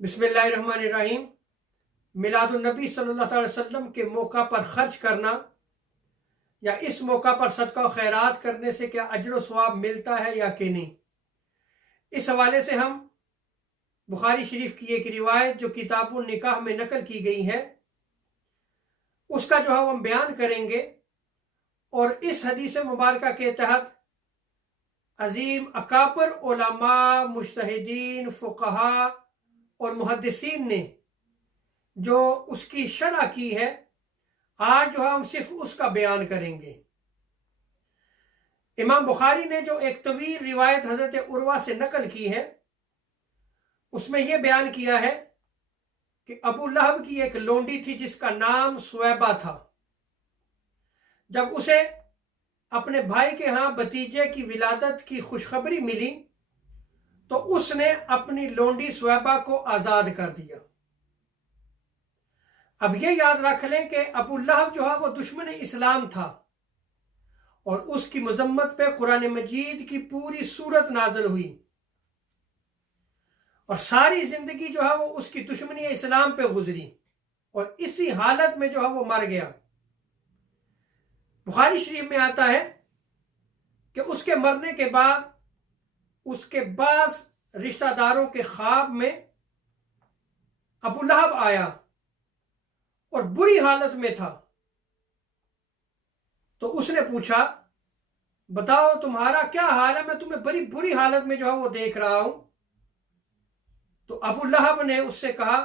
बिस्मिल्लाहिर्रहमानिर्रहीम। मिलादुन्नबी सल्लल्लाहु अलैहि वसल्लम के मौका पर खर्च करना या इस मौका पर सदका और खैरात करने से क्या अजर व सवाब मिलता है या कि नहीं, इस हवाले से हम बुखारी शरीफ की एक रिवायत जो किताबुन निकाह में नकल की गई है उसका जो है हम बयान करेंगे। और इस हदीस मुबारका के तहत अजीम अकाबर उलमा, मुज्तहिदीन, फुक़हा और मुहद्दिसीन ने जो उसकी शरह की है, आज जो हम सिर्फ उसका बयान करेंगे। इमाम बुखारी ने जो एक तवील रिवायत हजरत उर्वा से नकल की है उसमें यह बयान किया है कि अबू लहब की एक लोंडी थी जिसका नाम सुवैबा था। जब उसे अपने भाई के यहाँ भतीजे की विलादत की खुशखबरी मिली तो उसने अपनी लोंडी सुवैबा को आजाद कर दिया। अब यह याद रख लें कि अबू लहब जो है वो दुश्मन इस्लाम था और उसकी मजम्मत पे कुरान मजीद की पूरी सूरत नाज़िल हुई और सारी जिंदगी जो है वो उसकी दुश्मनी इस्लाम पे गुजरी और इसी हालत में जो है वो मर गया। बुखारी शरीफ में आता है कि उसके मरने के बाद उसके बाद रिश्तेदारों के ख्वाब में अबू लहब आया और बुरी हालत में था। तो उसने पूछा, बताओ तुम्हारा क्या हाल है, मैं तुम्हें बड़ी बुरी हालत में जो है वो देख रहा हूं। तो अबू लहब ने उससे कहा,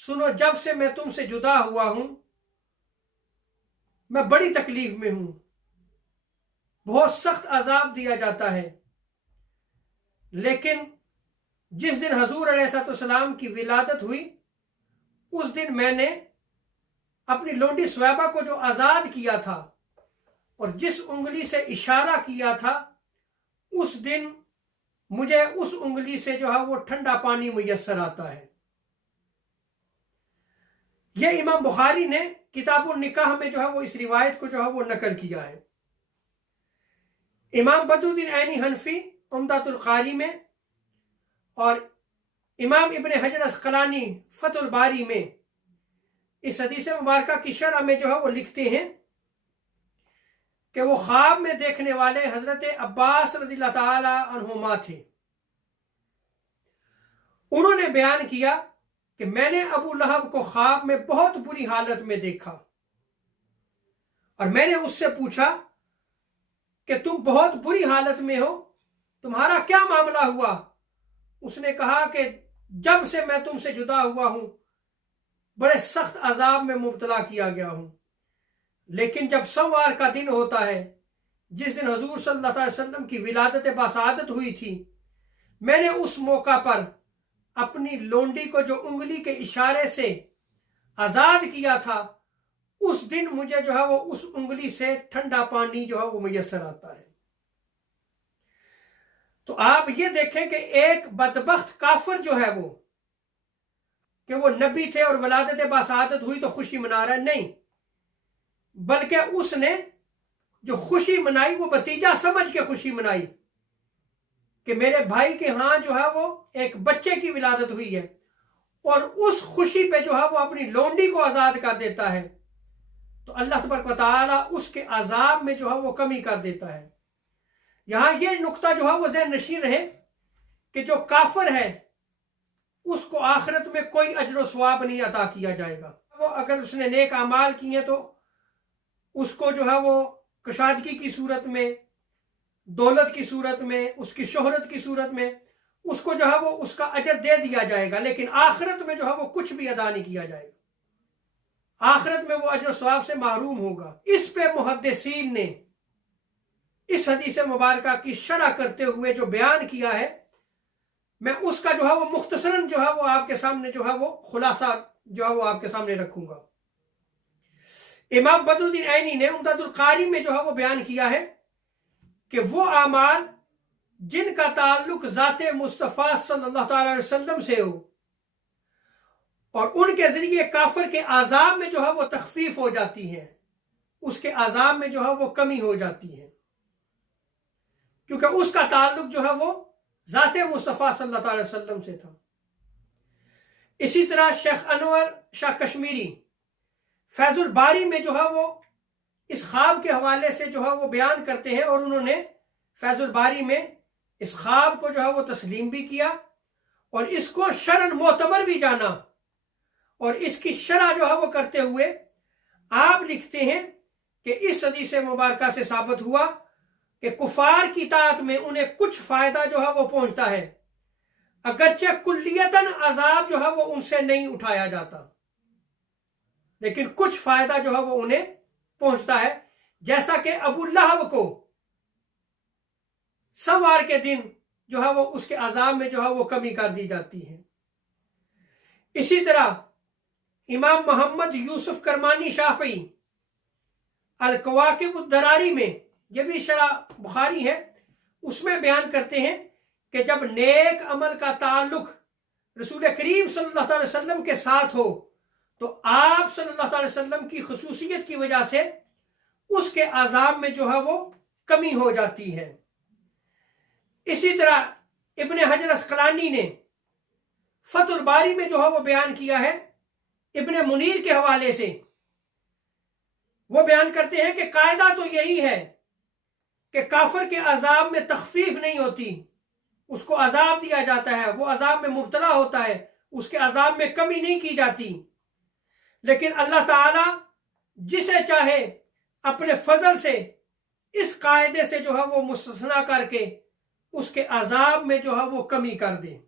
सुनो, जब से मैं तुमसे जुदा हुआ हूं मैं बड़ी तकलीफ में हूं, बहुत सख्त अजाब दिया जाता है। लेकिन जिस दिन हजूर अलैहिस्सलाम की विलादत हुई उस दिन मैंने अपनी लोंडी सुवैबा को जो आजाद किया था और जिस उंगली से इशारा किया था उस दिन मुझे उस उंगली से जो है वो ठंडा पानी मुयस्सर आता है। यह इमाम बुखारी ने किताबुन निकाह में जो है वो इस रिवायत को जो है वो नकल किया है। इमाम बदरुद्दीन ऐनी हनफी उम्दतुल कारी में और इमाम इब्न हजर अस्कलानी फतुल बारी में इस हदीस मुबारका की शरह में जो है वो लिखते हैं कि वो ख्वाब में देखने वाले हजरत अब्बास रज़ियल्लाहु ताला अन्हुमा थे। उन्होंने बयान किया कि मैंने अबू लहब को ख्वाब में बहुत बुरी हालत में देखा और मैंने उससे पूछा कि तुम बहुत बुरी हालत में हो, तुम्हारा क्या मामला हुआ। उसने कहा कि जब से मैं तुमसे जुदा हुआ हूं बड़े सख्त अजाब में मुब्तला किया गया हूं। लेकिन जब सोमवार का दिन होता है जिस दिन हजूर सल्लल्लाहु अलैहि वसल्लम की विलादत बासादत हुई थी, मैंने उस मौका पर अपनी लोंडी को जो उंगली के इशारे से आजाद किया था उस दिन मुझे जो है वो उस उंगली से ठंडा पानी जो है वो मुयस्सर आता है। तो आप ये देखें कि एक बदबख्त काफिर जो है वो कि वो नबी थे और वलादत बासादत हुई तो खुशी मना रहा है, नहीं, बल्कि उसने जो खुशी मनाई वो भतीजा समझ के खुशी मनाई कि मेरे भाई के हां जो है वो एक बच्चे की विलादत हुई है और उस खुशी पे जो है वो अपनी लोंडी को आजाद कर देता है तो अल्लाह तबारक व तआला उसके अजाब में जो है वो कमी कर देता है। यहां ये नुक्ता जो है वो ज़हन नशीं रहे कि जो काफिर है उसको आखिरत में कोई अजर सवाब नहीं अता किया जाएगा। वो अगर उसने नेक अमाल किए तो उसको जो है वो कशादगी की सूरत में, दौलत की सूरत में, उसकी शोहरत की सूरत में उसको जो है वो उसका अजर दे दिया जाएगा, लेकिन आखिरत में जो है वो कुछ भी अदा नहीं किया जाएगा। आखिरत में वो अजर सवाब से महरूम होगा। इस पे मुहद्दिसीन ने इस हदीस मुबारका की शरह करते हुए जो बयान किया है मैं उसका जो है वो मुख्तसरन जो है वो आपके सामने जो है वो खुलासा जो है वो आपके सामने रखूंगा। इमाम बदरुद्दीन ऐनी ने उम्दतुल कारी में जो है वो बयान किया है कि वो आमाल जिनका ताल्लुक ज़ाते मुस्तफ़ा सल्लल्लाहु अलैहि वसल्लम से हो और उनके जरिए काफिर के आजाब में जो है वो तखफीफ हो जाती है, उसके आजाब में जो है वो कमी हो जाती है, क्योंकि उसका ताल्लुक जो है वो ज़ाते मुस्तफ़ा सल्लल्लाहु अलैहि वसल्लम से था। इसी तरह शेख अनवर शाह कश्मीरी फैजुल बारी में जो है वो इस ख्वाब के हवाले से जो है वो बयान करते हैं, और उन्होंने फैजुल बारी में इस ख्वाब को जो है वो तस्लीम भी किया और इसको शरन मोतबर भी जाना। और इसकी शरह जो है वो करते हुए आप लिखते हैं कि इस हदीस मुबारका से साबित हुआ कि कुफार की ताकत में उन्हें कुछ फायदा जो है वो पहुंचता है, अगरचे कुल्लियतन अजाब जो है वो उनसे नहीं उठाया जाता, लेकिन कुछ फायदा जो है वो उन्हें पहुंचता है, जैसा कि अबू लहब को सवार के दिन जो है वो उसके अजाब में जो है वो कमी कर दी जाती है। इसी तरह इमाम मोहम्मद यूसुफ करमानी शाफी अल-कवाकिब उद-दरारी में, यह भी शरह बुखारी है, उसमें बयान करते हैं कि जब नेक अमल का ताल्लुक रसूल करीम सल्लल्लाहु अलैहि वसल्लम के साथ हो तो आप सल्लल्लाहु अलैहि वसल्लम की खुसूसियत की वजह से उसके अजाब में जो है वो कमी हो जाती है। इसी तरह इब्ने हजर अस्कलानी ने फतहुल बारी में जो है वो बयान किया है, इब्ने मुनीर के हवाले से वो बयान करते हैं कि कायदा तो यही है कि काफिर के अजाब में तखफीफ नहीं होती, उसको अजाब दिया जाता है, वो अजाब में मुब्तला होता है, उसके अजाब में कमी नहीं की जाती। लेकिन अल्लाह ताला जिसे चाहे अपने फजल से इस कायदे से जो है वो मुस्तस्ना करके उसके अजाब में जो है वो कमी कर दे।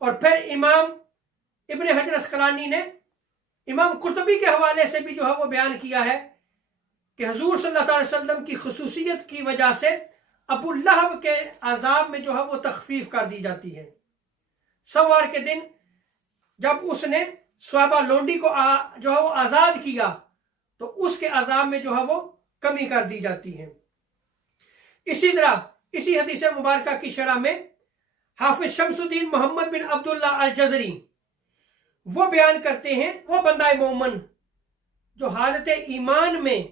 और फिर इमाम इब्ने हजर अस्कलानी ने इमाम कुर्तबी के हवाले से भी जो है वो बयान किया है कि हुजूर सल्लल्लाहु अलैहि वसल्लम की खुसूसियत की वजह से अबू लहब के अजाब में जो है वो तखफीफ कर दी जाती है। सवार के दिन जब उसने स्वाबा लोंडी को जो है वो आजाद किया तो उसके अजाब में जो है वो कमी कर दी जाती है। इसी तरह इसी हदीस मुबारका की शरह में हाफिज शमसुद्दीन मोहम्मद बिन अब्दुल्ला अल जज़री वो बयान करते हैं, वो बंदा मोमन जो हालत ईमान में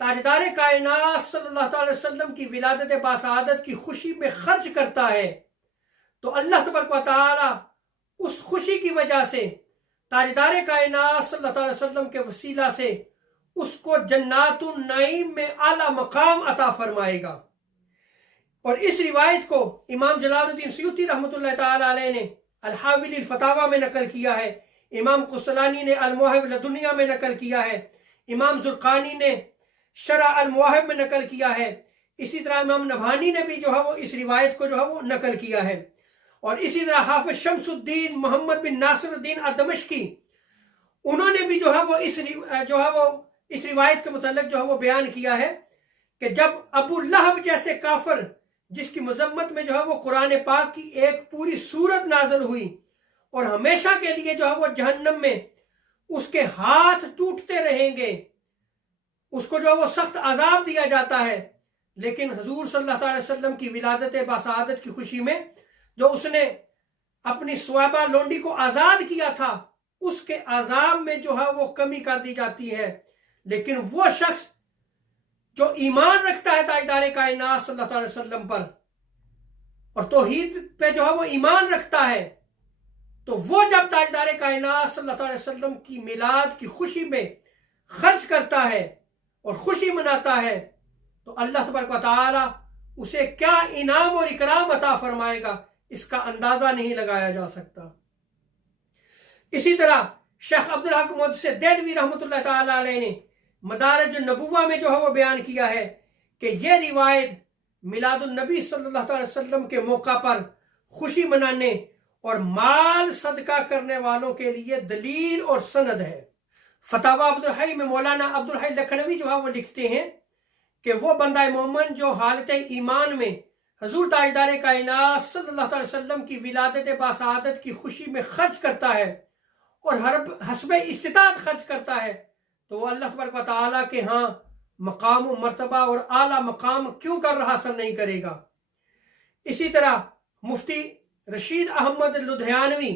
ताजदार कायनात सल्लल्लाहु अलैहि वसल्लम की विलादत बासआदत की खुशी में खर्च करता है तो अल्लाह तबारक व तआला उस खुशी की वजह से ताजदार कायनात सल्लल्लाहु अलैहि वसल्लम के वसीला से उसको जन्नातुन नईम में आला मकाम अता फरमाएगा। और इस रिवायत को इमाम जलालुद्दीन सयूती रहमतुल्लाह तआला अलैह ने अल-हाविल अल-फतावा में नकल किया है, इमाम कुस्तलानी ने अल-मुवाहिब लदुनिया में नकल किया है, इमाम जुर्कानी ने शरह अल-मुवाहिब में नकल किया है, इसी तरह इमाम नभानी ने भी जो है वो इस रिवायत को जो है वो नकल किया है। और इसी तरह हाफिज शमसुद्दीन मोहम्मद बिन नासिरुद्दीन अद-दमिश्की उन्होंने भी जो है वो इस रिवायत के मुतालिक जो है वो बयान किया है कि जब अबू लहब जैसे काफिर जिसकी मजम्मत में जो है वो कुरान पाक की एक पूरी सूरत नाज़िल हुई और हमेशा के लिए जो है वो जहन्नम में उसके हाथ टूटते रहेंगे, उसको जो है वो सख्त अजाब दिया जाता है, लेकिन हुजूर सल्लल्लाहु अलैहि वसल्लम की विलादत बासआदत की खुशी में जो उसने अपनी स्वाबा लोंडी को आजाद किया था उसके अजाब में जो है वो कमी कर दी जाती है। लेकिन वो शख्स जो ईमान रखता है ताजदार कायनात सल्लल्लाहु अलैहि वसल्लम पर और तौहीद पे जो है वो ईमान रखता है, तो वो जब ताजदार कायनात सल्लल्लाहु अलैहि वसल्लम की मिलाद की खुशी में खर्च करता है और खुशी मनाता है तो अल्लाह तबारक व तआला उसे क्या इनाम और इकराम अता फरमाएगा इसका अंदाजा नहीं लगाया जा सकता। इसी तरह शेख अब्दुल हक मुहद्दिस देलवी रहमतुल्लाह तआला अलैह ने मदारिज नबुव्वा में जो है वो बयान किया है कि यह रिवायत मिलादुन नबी सल्लल्लाहु अलैहि वसल्लम के मौका पर खुशी मनाने और माल सदका करने वालों के लिए दलील और सनद है। फतावा अब्दुल हई में मौलाना अब्दुल हई लखनवी जो है वो लिखते हैं कि वो बंदा मोमन जो हालत ईमान में हजूर ताजदार कायनात सल्लल्लाहु अलैहि वसल्लम की विलादत बासआदत की खुशी में खर्च करता है और हर हस्बे इस्तिताअत खर्च करता है तो वो अल्लाह तबारक व तआला के यहाँ मकाम मर्तबा और आला मकाम क्यों कर हासिल नहीं करेगा। इसी तरह मुफ्ती रशीद अहमद लुधियानवी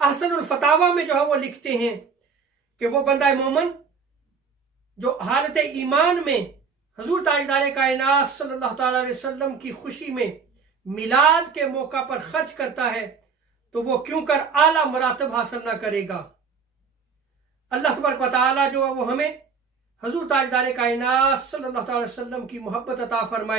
अहसनुल फतावा में जो है वो लिखते हैं कि वो बंदा मोमन जो हालत ईमान में हजूर ताजदार कायनात सल्लल्लाहु अलैहि वसल्लम की खुशी में मिलाद के मौका पर खर्च करता है تو وہ کیوں کر اعلیٰ مراتب حاصل نہ کرے گا؟ اللہ تبارک و تعالیٰ جو ہے وہ ہمیں حضور تاجدار کائنات صلی اللہ علیہ وسلم کی محبت عطا فرمائے.